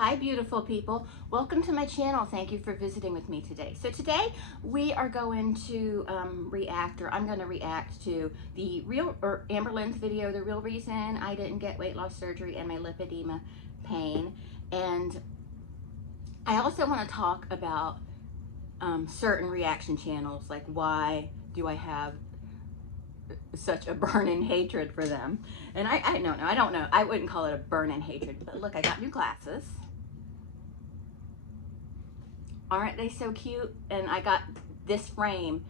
Hi beautiful people, welcome to my channel. Thank you for visiting with me today. So today we are going to I'm going to react to the Amberlynn's video, the real reason I didn't get weight loss surgery and my lipedema pain. And I also want to talk about certain reaction channels, like why do I have such a burning hatred for them. And I don't know, I wouldn't call it a burning hatred, but look, I got new glasses. Aren't they so cute? And I got this frame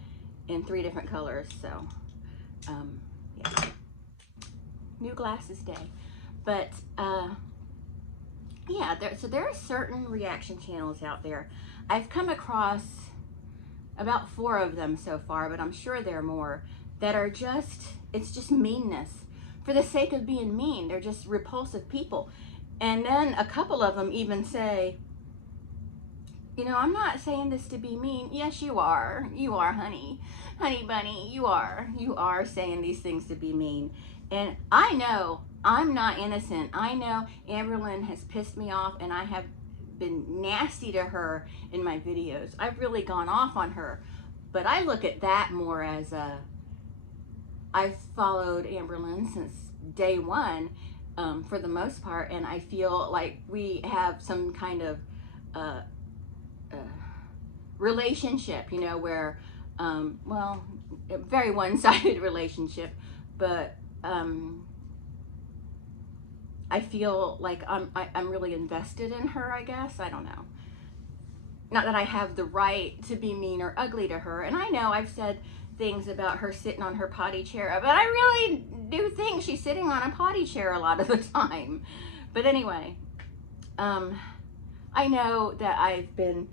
in 3 different colors, so yeah, new glasses day. But yeah, there are certain reaction channels out there. I've come across about 4 of them so far, but I'm sure there are more that are it's just meanness for the sake of being mean. They're just repulsive people. And then a couple of them even say, you know, I'm not saying this to be mean. Yes, you are. You are, honey. Honey bunny, you are. You are saying these things to be mean. And I know I'm not innocent. I know Amberlynn has pissed me off and I have been nasty to her in my videos. I've really gone off on her. But I look at that more as I've followed Amberlynn since day one, for the most part, and I feel like we have some kind of relationship, you know, where, well, a very one-sided relationship, but I feel like I'm really invested in her, I guess. I don't know. Not that I have the right to be mean or ugly to her, and I know I've said things about her sitting on her potty chair, but I really do think she's sitting on a potty chair a lot of the time. But anyway, I know that I've been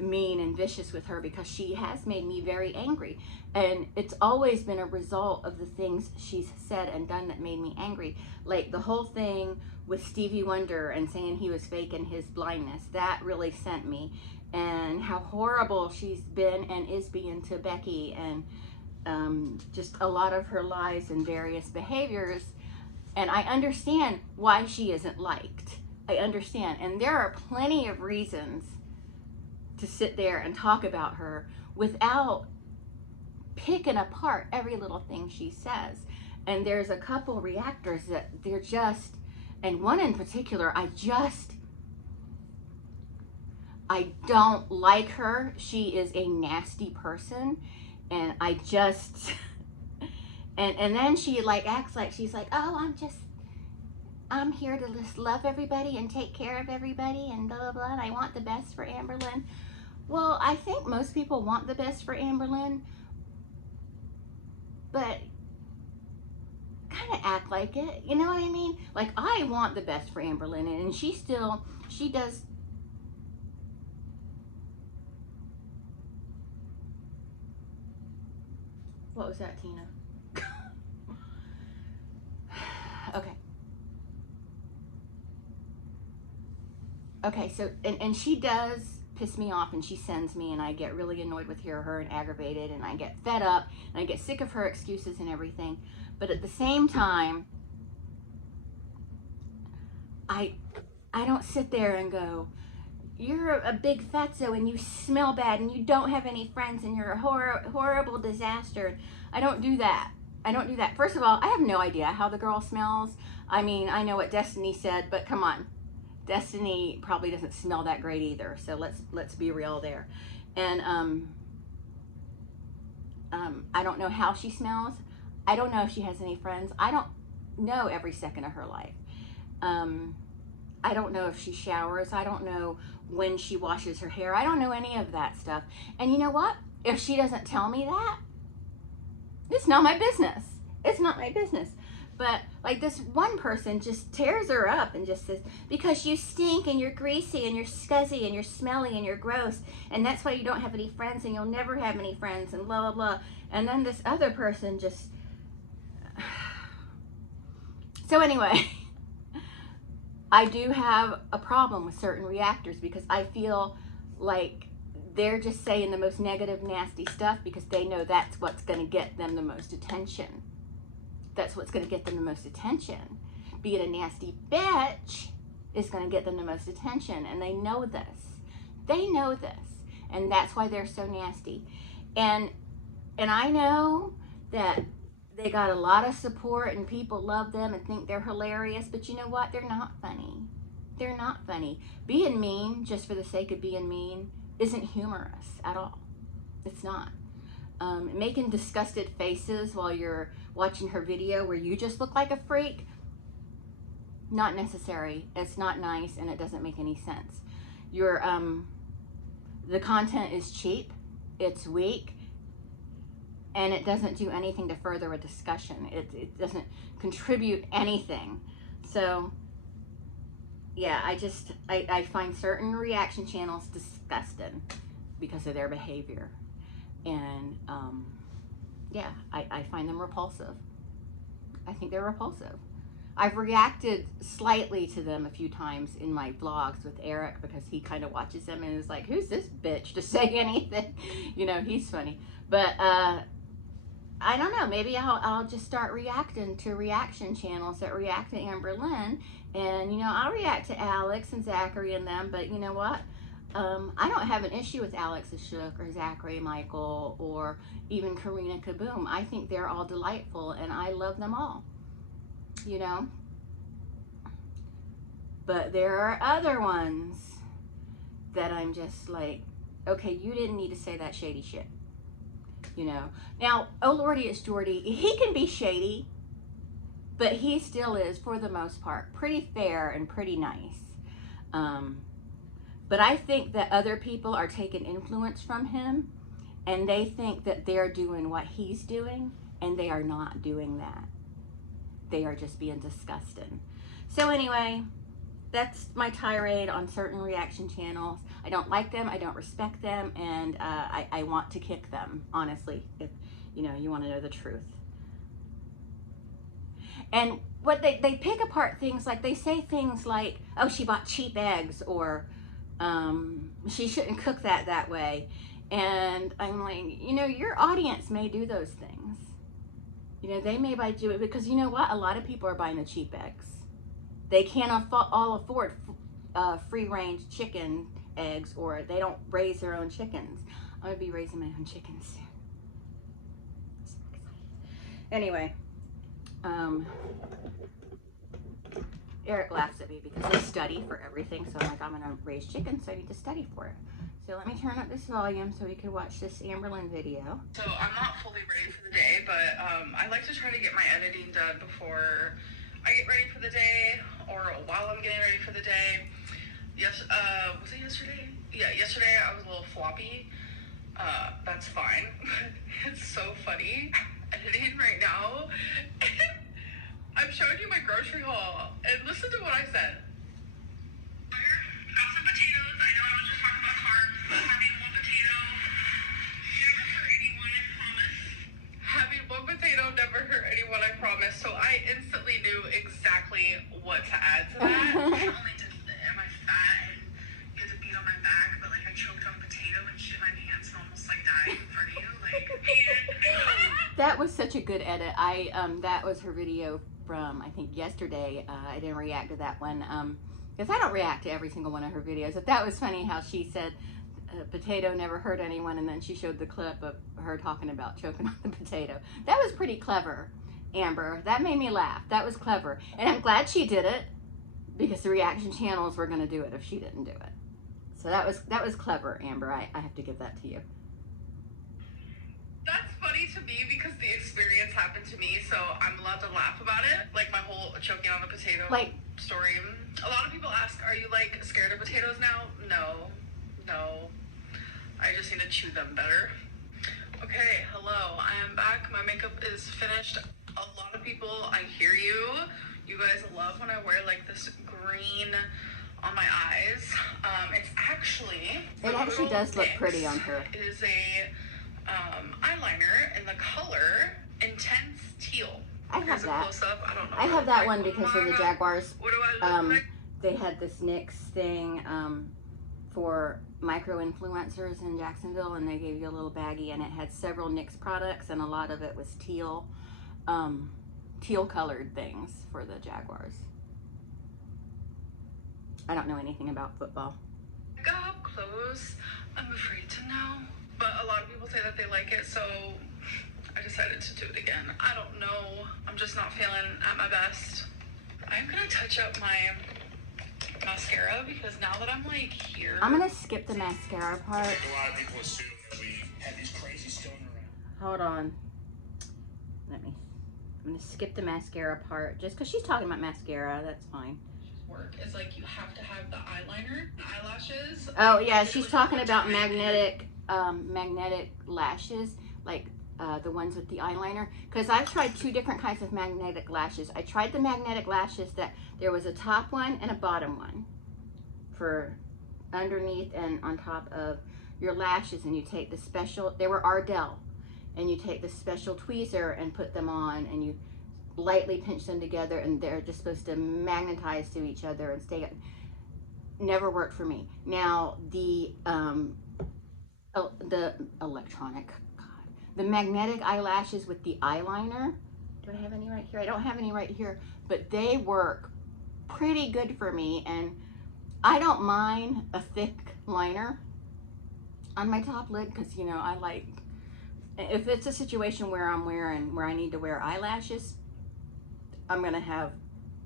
mean and vicious with her because she has made me very angry, and it's always been a result of the things she's said and done that made me angry. Like the whole thing with Stevie Wonder and saying he was faking his blindness, that really sent me. And how horrible she's been and is being to Becky, and just a lot of her lies and various behaviors. And I understand why she isn't liked. I understand, and there are plenty of reasons to sit there and talk about her without picking apart every little thing she says. And there's a couple reactors that they're just, and one in particular, I don't like her. She is a nasty person, and I just and then she like acts like she's like, oh, I'm here to just love everybody and take care of everybody and blah blah blah, and I want the best for Amberlynn. Well, I think most people want the best for Amberlynn, but kind of act like it, you know what I mean? Like, I want the best for Amberlynn, and she does. What was that, Tina? Okay. Okay, so, and she does piss me off, and she sends me, and I get really annoyed with her and aggravated, and I get fed up, and I get sick of her excuses and everything. But at the same time, I don't sit there and go, you're a big fatso and you smell bad and you don't have any friends and you're a horrible disaster. I don't do that. I don't do that. First of all, I have no idea how the girl smells. I mean, I know what Destiny said, but come on. Destiny probably doesn't smell that great either. So let's be real there. And I don't know how she smells. I don't know if she has any friends. I don't know every second of her life. I don't know if she showers. I don't know when she washes her hair. I don't know any of that stuff. And you know what? If she doesn't tell me that, it's not my business. It's not my business. But like this one person just tears her up and just says, because you stink and you're greasy and you're scuzzy and you're smelly and you're gross, and that's why you don't have any friends and you'll never have any friends and blah, blah, blah. And then this other person just... So anyway, I do have a problem with certain reactors because I feel like they're just saying the most negative, nasty stuff because they know that's what's going to get them the most attention. That's what's going to get them the most attention. Being a nasty bitch is going to get them the most attention, and they know this. They know this, and that's why they're so nasty. And I know that they got a lot of support and people love them and think they're hilarious, but you know what? They're not funny. They're not funny. Being mean just for the sake of being mean isn't humorous at all. It's not. Making disgusted faces while you're watching her video where you just look like a freak, not necessary. It's not nice, and it doesn't make any sense. The content is cheap, it's weak, and it doesn't do anything to further a discussion. It doesn't contribute anything. So yeah, I find certain reaction channels disgusting because of their behavior. And yeah, I find them repulsive. I think they're repulsive. I've reacted slightly to them a few times in my vlogs with Eric because he kind of watches them and is like, who's this bitch to say anything? You know, he's funny. But I don't know, maybe I'll just start reacting to reaction channels that react to Amberlynn. And, you know, I'll react to Alex and Zachary and them, but you know what? I don't have an issue with Alex Ashok or Zachary Michael or even Karina Kaboom. I think they're all delightful and I love them all, you know. But there are other ones that I'm just like, okay, you didn't need to say that shady shit, you know. Now, oh Lordy, it's Jordy. He can be shady, but he still is, for the most part, pretty fair and pretty nice. But I think that other people are taking influence from him, and they think that they're doing what he's doing, and they are not doing that. They are just being disgusting. So anyway, that's my tirade on certain reaction channels. I don't like them, I don't respect them, and I want to kick them, honestly, if you know, you want to know the truth. And what they pick apart things, like they say things like, oh, she bought cheap eggs, or she shouldn't cook that way. And I'm like, you know, your audience may do those things. You know, they may do it because, you know what, a lot of people are buying the cheap eggs. They can't all afford free-range chicken eggs, or they don't raise their own chickens. I'm gonna be raising my own chickens soon. So excited. Anyway, Eric laughs at me because I study for everything, so I'm like, I'm gonna raise chickens, so I need to study for it. So let me turn up this volume so we can watch this Amberlynn video. So I'm not fully ready for the day, but I like to try to get my editing done before I get ready for the day, or while I'm getting ready for the day. Yes, was it yesterday? Yeah, yesterday I was a little floppy. That's fine. It's so funny editing right now. I'm showing you my grocery haul, and listen to what I said. Got some potatoes. I know I was just talking about carbs, but having one potato never hurt anyone, I promise. Having one potato never hurt anyone, I promise. So I instantly knew exactly what to add to that. Not only am I fat and you had to beat on my back, but like I choked on a potato and shit my pants and almost like died in front of you. Like, and that was such a good edit. That was her video from, I think, yesterday. I didn't react to that one because I don't react to every single one of her videos. But that was funny how she said potato never hurt anyone, and then she showed the clip of her talking about choking on the potato. That was pretty clever, Amber. That made me laugh. That was clever, and I'm glad she did it because the reaction channels were going to do it if she didn't do it. So that was clever, Amber. I have to give that to you. That's funny to me because the experience happened to me, so I'm allowed to laugh about it. Like my whole choking on the potato story. A lot of people ask, are you like scared of potatoes now? No. I just need to chew them better. Okay, hello, I am back. My makeup is finished. A lot of people, I hear you. You guys love when I wear like this green on my eyes. It actually does look pretty on her. It is a eyeliner in the color Intense Teal. I have that. Close-up. I don't know. I have that one because of the Jaguars. What do I look like? They had this NYX thing for micro-influencers in Jacksonville, and they gave you a little baggie, and it had several NYX products, and a lot of it was teal colored things for the Jaguars. I don't know anything about football. Up close, I'm afraid to know. But a lot of people say that they like it, so I decided to do it again. I don't know. I'm just not feeling at my best. I'm gonna touch up my mascara because now that I'm like here, I'm gonna skip the mascara part. I think a lot of people assume that we have these crazy stoner around. Hold on. I'm gonna skip the mascara part just because she's talking about mascara. That's fine. work is like you have to have the eyeliner, eyelashes. Oh yeah, she's talking about magnetic lashes, like the ones with the eyeliner. Because I've tried 2 different kinds of magnetic lashes. I tried the magnetic lashes that there was a top one and a bottom one for underneath and on top of your lashes, and you take the special, they were Ardell, and you take the special tweezer and put them on, and you lightly pinch them together, and they're just supposed to magnetize to each other and stay. Never worked for me. Now the electronic, the magnetic eyelashes with the eyeliner. Do I have any right here? I don't have any right here, but they work pretty good for me, and I don't mind a thick liner on my top lid because, you know, I like, if it's a situation where I need to wear eyelashes, I'm gonna have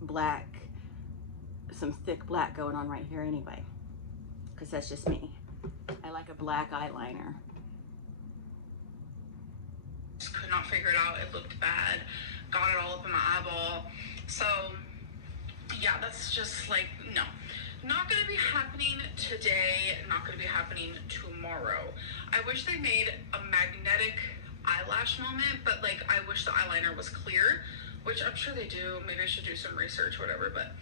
black, some thick black going on right here anyway, because that's just me. I like a black eyeliner. Just could not figure it out. It looked bad. Got it all up in my eyeball. So yeah, that's just like, no. Not gonna be happening today, not gonna be happening tomorrow. I wish they made a magnetic eyelash moment, but like I wish the eyeliner was clear, which I'm sure they do. Maybe I should do some research or whatever, but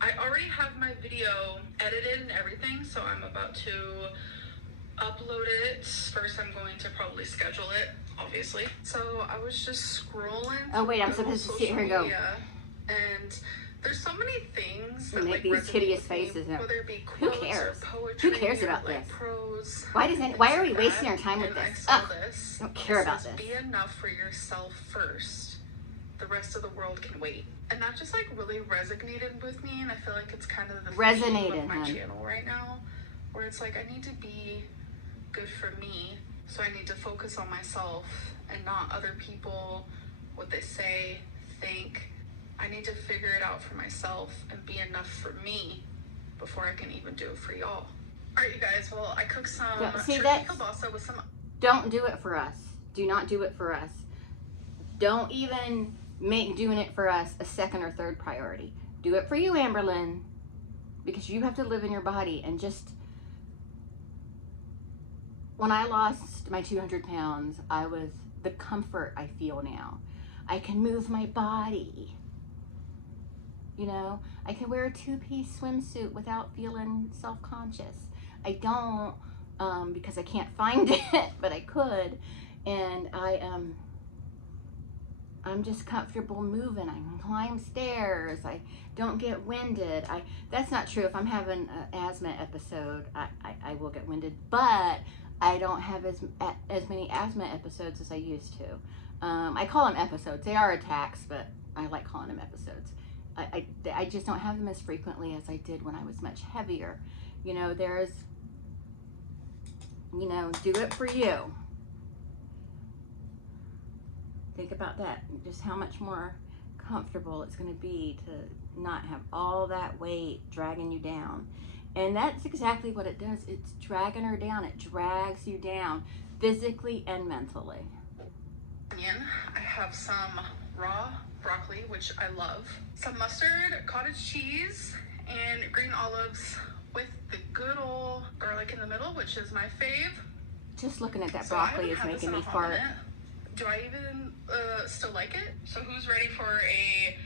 I already have my video edited and everything, so I'm about to upload it. First, I'm going to probably schedule it, obviously. So I was just scrolling. Oh wait, I'm supposed to see her go. And there's so many things that like these hideous faces. whether it be Who quotes cares? or poetry. Who cares about or, like, this? prose. Why are we wasting our time with And I this? saw Ugh, this. I don't care about It says, this. Be enough for yourself first. The rest of the world can wait. And that just like really resonated with me, and I feel like it's kind of the theme of my channel right now, where it's like I need to be good for me, so I need to focus on myself and not other people, what they say, think. I need to figure it out for myself and be enough for me before I can even do it for y'all. All right, you guys. Well, I cooked some turkey kielbasa with some. Don't do it for us. Do not do it for us. Don't even make doing it for us a second or third priority. Do it for you, Amberlynn, because you have to live in your body. And just when I lost my 200 pounds, I was the comfort I feel now. I can move my body. You know, I can wear a 2-piece swimsuit without feeling self-conscious. I don't because I can't find it, but I could. And I'm just comfortable moving. I can climb stairs. I don't get winded. That's not true. If I'm having an asthma episode, I will get winded, but I don't have as many asthma episodes as I used to. I call them episodes. They are attacks, but I like calling them episodes. I just don't have them as frequently as I did when I was much heavier. You know, there's, you know, do it for you. Think about that, just how much more comfortable it's going to be to not have all that weight dragging you down. And that's exactly what it does. It's dragging her down. It drags you down physically and mentally. Onion. I have some raw broccoli, which I love. Some mustard, cottage cheese, and green olives with the good old garlic in the middle, which is my fave. Just looking at that broccoli is making me fart. Do I even still like it? So who's ready for a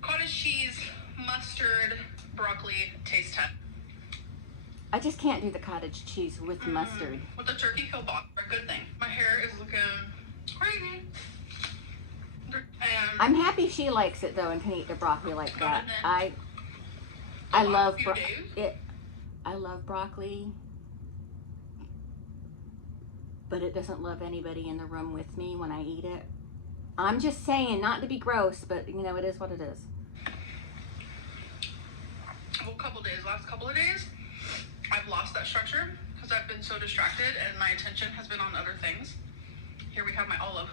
cottage cheese, mustard, broccoli taste test? I just can't do the cottage cheese with mustard. With the turkey kielbasa, a good thing. My hair is looking crazy. And I'm happy she likes it though and can eat the broccoli like that. I love it. I love broccoli, but it doesn't love anybody in the room with me when I eat it. I'm just saying, not to be gross, but you know, it is what it is. last couple of days, I've lost that structure because I've been so distracted and my attention has been on other things. Here we have my olive.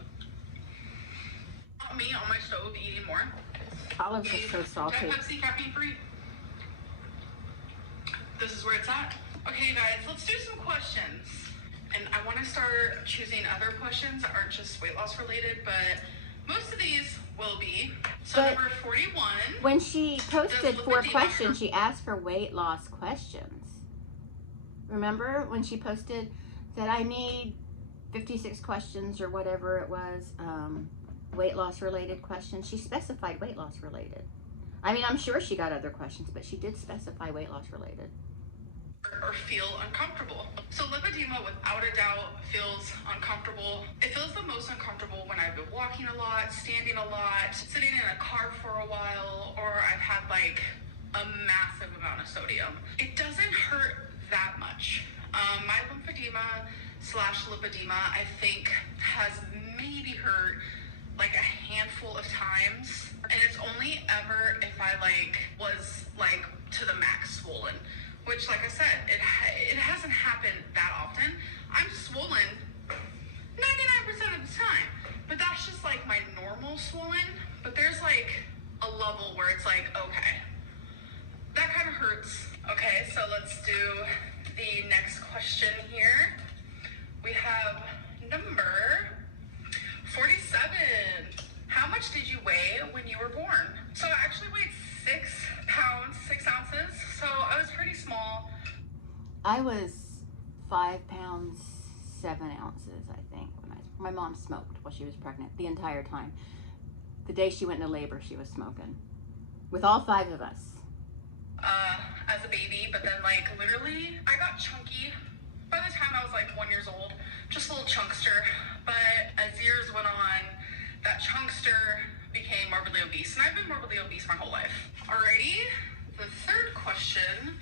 Me on my stove eating more. Olives are so salty. Pepsi, caffeine free. This is where it's at. Okay, you guys, let's do some questions. And I want to start choosing other questions that aren't just weight loss related, but most of these will be. So but number 41. When she posted 4 questions, she asked for weight loss questions. Remember when she posted that I need 56 questions or whatever it was, weight loss related questions? She specified weight loss related. I mean, I'm sure she got other questions, but she did specify weight loss related. Or feel uncomfortable. So lipedema, without a doubt, feels uncomfortable. It feels the most uncomfortable when I've been walking a lot, standing a lot, sitting in a car for a while, or I've had like a massive amount of sodium. It doesn't hurt that much. My lymphedema / lipedema, I think, has maybe hurt like a handful of times, and it's only ever if I was to the max swollen, which, like I said, it hasn't happened that often. I'm swollen 99% of the time, but that's just like my normal swollen. But there's like a level where it's like, okay, that kind of hurts. Okay, so let's do the next question here. We have number 47. How much did you weigh when you were born? So I actually weighed 6 pounds, 6 ounces. So I was pretty small. I was 5 pounds, 7 ounces, I think. My mom smoked while she was pregnant the entire time. The day she went into labor, she was smoking. With all 5 of us. As a baby, but then literally, I got chunky. By the time I was 1 year old, just a little chunkster. But as years went on, that chunkster became morbidly obese, and I've been morbidly obese my whole life. Alrighty, the third question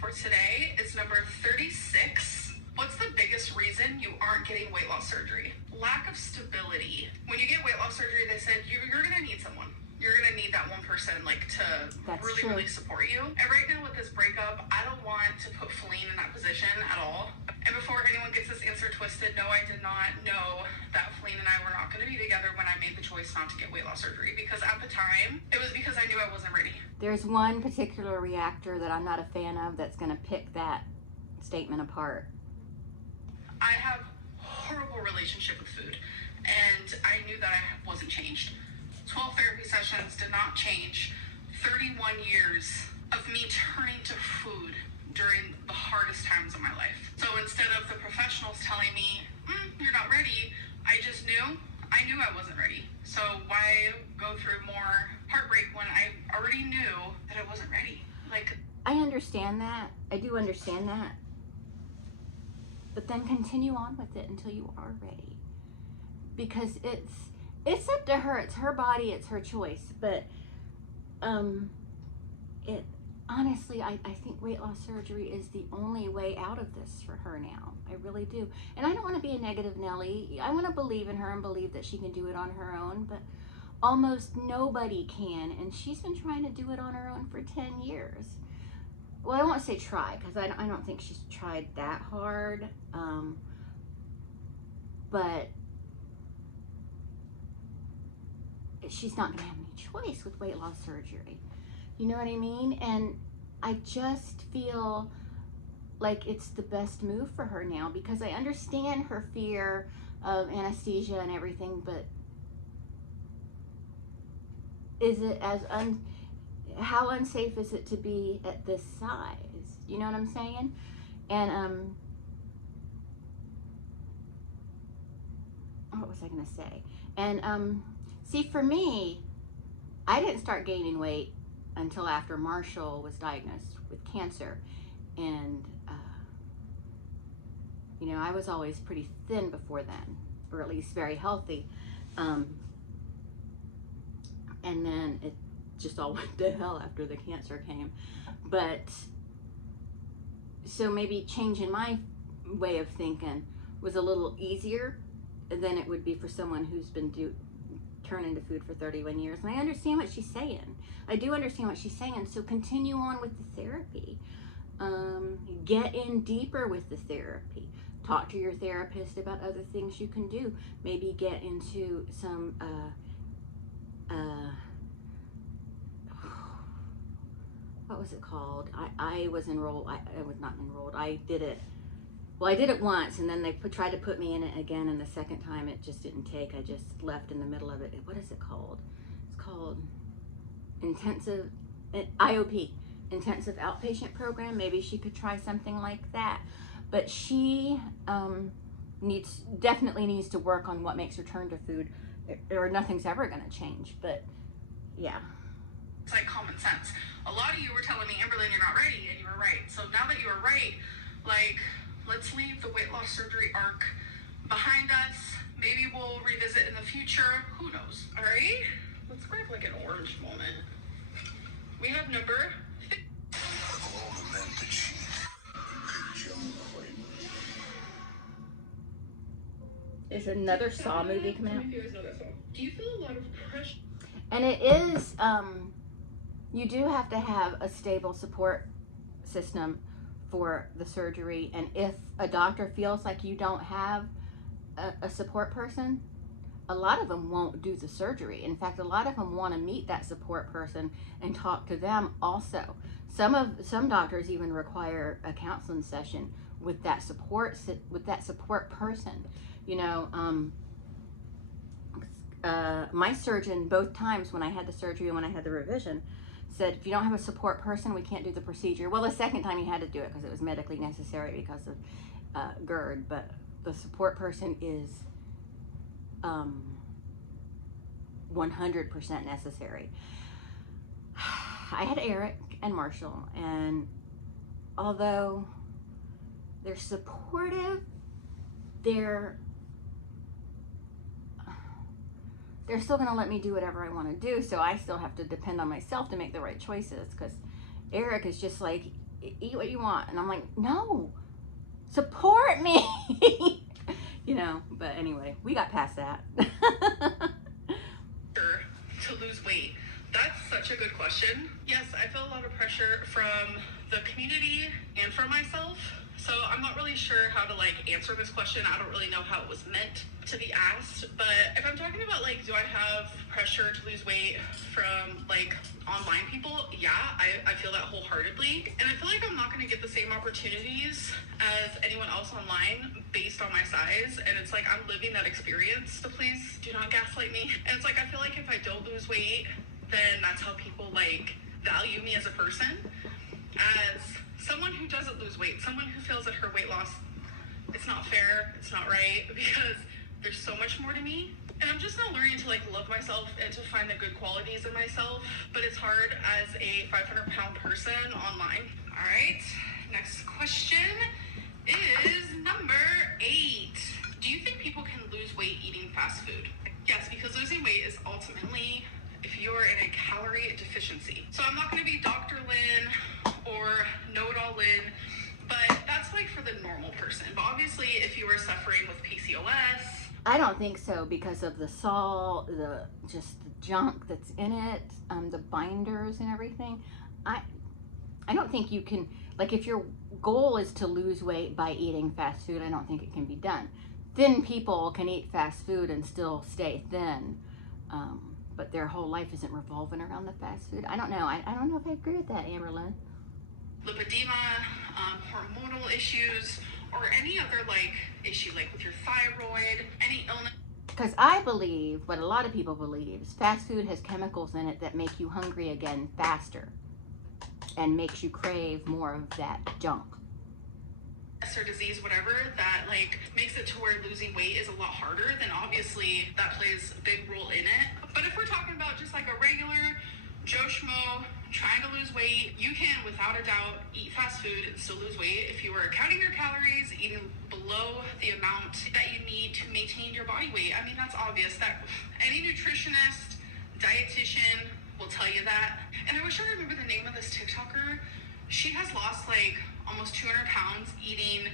for today is number 36. What's the biggest reason you aren't getting weight loss surgery? Lack of stability. When you get weight loss surgery, they said you're gonna need someone. You're gonna need that one person That's really, true. really support you. And right now with this breakup, I don't want to put Feline in that position at all. And before anyone gets this answer twisted, no, I did not know that Feline and I were not gonna be together when I made the choice not to get weight loss surgery, because at the time, it was because I knew I wasn't ready. There's one particular reactor that I'm not a fan of that's gonna pick that statement apart. I have horrible relationship with food, and I knew that I wasn't changed. 12 therapy sessions did not change 31 years of me turning to food during the hardest times of my life. So instead of the professionals telling me, you're not ready, I knew I wasn't ready. So why go through more heartbreak when I already knew that I wasn't ready? I understand that. I do understand that. But then continue on with it until you are ready. Because it's up to her. It's her body. It's her choice. But honestly, I think weight loss surgery is the only way out of this for her now. I really do. And I don't want to be a negative Nelly. I want to believe in her and believe that she can do it on her own. But almost nobody can. And she's been trying to do it on her own for 10 years. Well, I don't want to say try, because I don't think she's tried that hard. But she's not going to have any choice with weight loss surgery. You know what I mean? And I just feel like it's the best move for her now, because I understand her fear of anesthesia and everything, but is it how unsafe is it to be at this size? You know what I'm saying? And what was I gonna say? And see, for me, I didn't start gaining weight until after Marshall was diagnosed with cancer. And I was always pretty thin before then, or at least very healthy. And then it just all went to hell after the cancer came. But so maybe changing my way of thinking was a little easier than it would be for someone who's been turn into food for 31 years. And I understand what she's saying. I do understand what she's saying. So continue on with the therapy. Get in deeper with the therapy. Talk to your therapist about other things you can do. Maybe get into some, what was it called? I was enrolled. I was not enrolled. I did it. Well, I did it once, and then they tried to put me in it again, and the second time it just didn't take. I just left in the middle of it. What is it called? It's called intensive, IOP, intensive outpatient program. Maybe she could try something like that. But she definitely needs to work on what makes her turn to food, or nothing's ever going to change. But yeah. It's like common sense. A lot of you were telling me, Amberlynn, you're not ready, and you were right. So now that you are right, like, let's leave the weight loss surgery arc behind us. Maybe we'll revisit in the future. Who knows? All right? Let's grab like an orange moment. We have number. There's another Saw movie coming out. Do you feel a lot of pressure? And it is, you do have to have a stable support system for the surgery. And if a doctor feels like you don't have a support person, a lot of them won't do the surgery. In fact, a lot of them want to meet that support person and talk to them also. Some doctors even require a counseling session with that support person. You know, my surgeon, both times when I had the surgery and when I had the revision, said, if you don't have a support person, we can't do the procedure. Well, the second time he had to do it because it was medically necessary because of GERD, but the support person is 100% necessary. I had Eric and Marshall, and although they're supportive, they're still going to let me do whatever I want to do, so I still have to depend on myself to make the right choices, because Eric is just like, eat what you want, and I'm like, no, support me. You know, but anyway, we got past that. To lose weight? That's such a good question. Yes, I feel a lot of pressure from the community and from myself. So I'm not really sure how to like answer this question. I don't really know how it was meant to be asked. But if I'm talking about like, do I have pressure to lose weight from like online people? Yeah, I feel that wholeheartedly. And I feel like I'm not going to get the same opportunities as anyone else online based on my size. And it's like, I'm living that experience. So please do not gaslight me. And it's like, I feel like if I don't lose weight, then that's how people like value me as a person. As someone who doesn't lose weight, someone who feels that her weight loss, it's not fair, it's not right, because there's so much more to me. And I'm just now learning to like love myself and to find the good qualities in myself, but it's hard as a 500-pound person online. All right, next question is number 8. Do you think people can lose weight eating fast food? Yes, because losing weight is ultimately if you're in a calorie deficiency. So I'm not going to be Dr. Lynn or Know-It-All Lynn, but that's like for the normal person. But obviously if you are suffering with PCOS. I don't think so, because of the salt, just the junk that's in it, the binders and everything. I don't think you can, like, if your goal is to lose weight by eating fast food, I don't think it can be done. Thin people can eat fast food and still stay thin. But their whole life isn't revolving around the fast food. I don't know. I don't know if I agree with that, Amberlynn. Lipedema, hormonal issues, or any other like issue, like with your thyroid, any illness. Because I believe, what a lot of people believe, is fast food has chemicals in it that make you hungry again faster and makes you crave more of that junk. Or disease, whatever, that like makes it to where losing weight is a lot harder, then obviously that plays a big role in it. But if we're talking about just like a regular Joe Schmo trying to lose weight, you can without a doubt eat fast food and still lose weight if you are counting your calories, eating below the amount that you need to maintain your body weight. I mean, that's obvious. That any nutritionist, dietitian will tell you that. And I wish I remember the name of this TikToker. She has lost like almost 200 pounds eating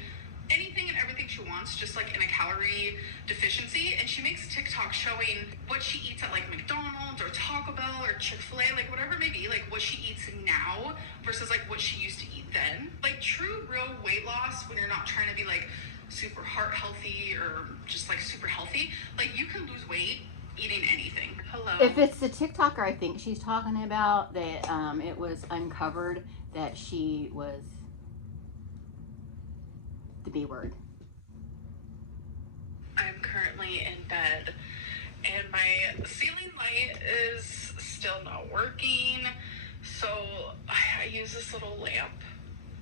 anything and everything she wants, just like in a calorie deficiency. And she makes TikTok showing what she eats at like McDonald's or Taco Bell or Chick-fil-A, like whatever it may be, like what she eats now versus like what she used to eat then. Like true real weight loss, when you're not trying to be like super heart healthy or just like super healthy, like you can lose weight eating anything. Hello. If it's the TikToker I think she's talking about, that it was uncovered that she was the B word. I'm currently in bed and my ceiling light is still not working, so I use this little lamp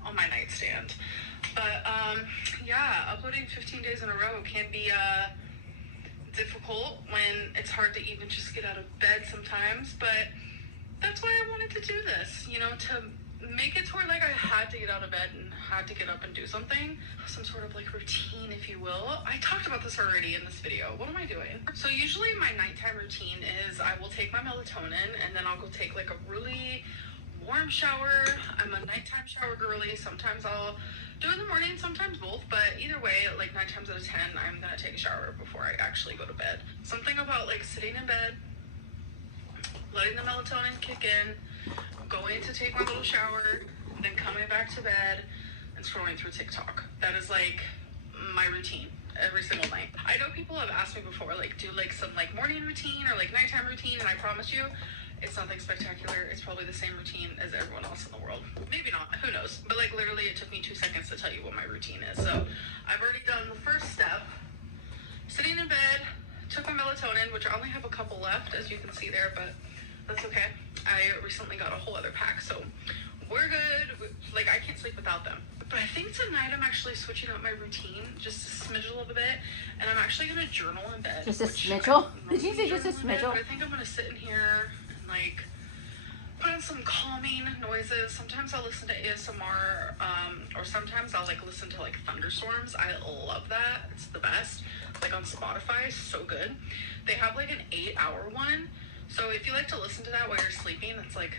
on my nightstand. But yeah, uploading 15 days in a row can be difficult when it's hard to even just get out of bed sometimes, but that's why I wanted to do this, you know, to make it to where like I had to get out of bed and had to get up and do something, some sort of like routine, if you will. I talked about this already in this video. What am I doing? So usually my nighttime routine is I will take my melatonin and then I'll go take like a really warm shower. I'm a nighttime shower girly. Sometimes I'll do it in the morning, sometimes both, but either way, like 9 times out of 10, I'm gonna take a shower before I actually go to bed. Something about like sitting in bed, letting the melatonin kick in, going to take my little shower, then coming back to bed and scrolling through TikTok. That is like my routine every single night. I know people have asked me before, like do like some like morning routine or like nighttime routine, and I promise you, it's nothing spectacular. It's probably the same routine as everyone else in the world. Maybe not, who knows? But like literally it took me 2 seconds to tell you what my routine is. So I've already done the first step, sitting in bed, took my melatonin, which I only have a couple left, as you can see there, but that's okay. I recently got a whole other pack, so we're good. Like I can't sleep without them. But I think tonight I'm actually switching up my routine just a smidge a little bit, and I'm actually gonna journal in bed. Just a smidgel? Did you say just a smidgel? But I think I'm gonna sit in here and like put on some calming noises. Sometimes I'll listen to ASMR, or sometimes I'll like listen to like thunderstorms. I love that. It's the best. Like on Spotify, so good. They have like an 8-hour one. So if you like to listen to that while you're sleeping, it's like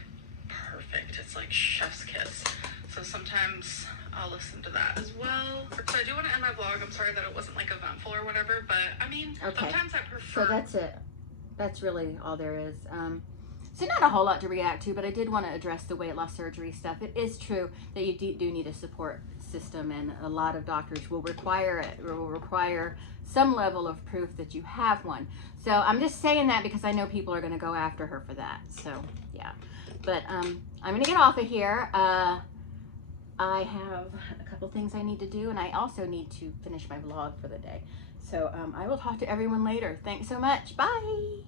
perfect. It's like chef's kiss. So sometimes I'll listen to that as well. So I do want to end my vlog. I'm sorry that it wasn't like eventful or whatever, but I mean, okay. Sometimes I prefer. So that's it. That's really all there is. So not a whole lot to react to, but I did want to address the weight loss surgery stuff. It is true that you do need a support system, and a lot of doctors will require some level of proof that you have one. So I'm just saying that because I know people are going to go after her for that. So yeah, but I'm going to get off of here. I have a couple things I need to do, and I also need to finish my vlog for the day. So I will talk to everyone later. Thanks so much. Bye.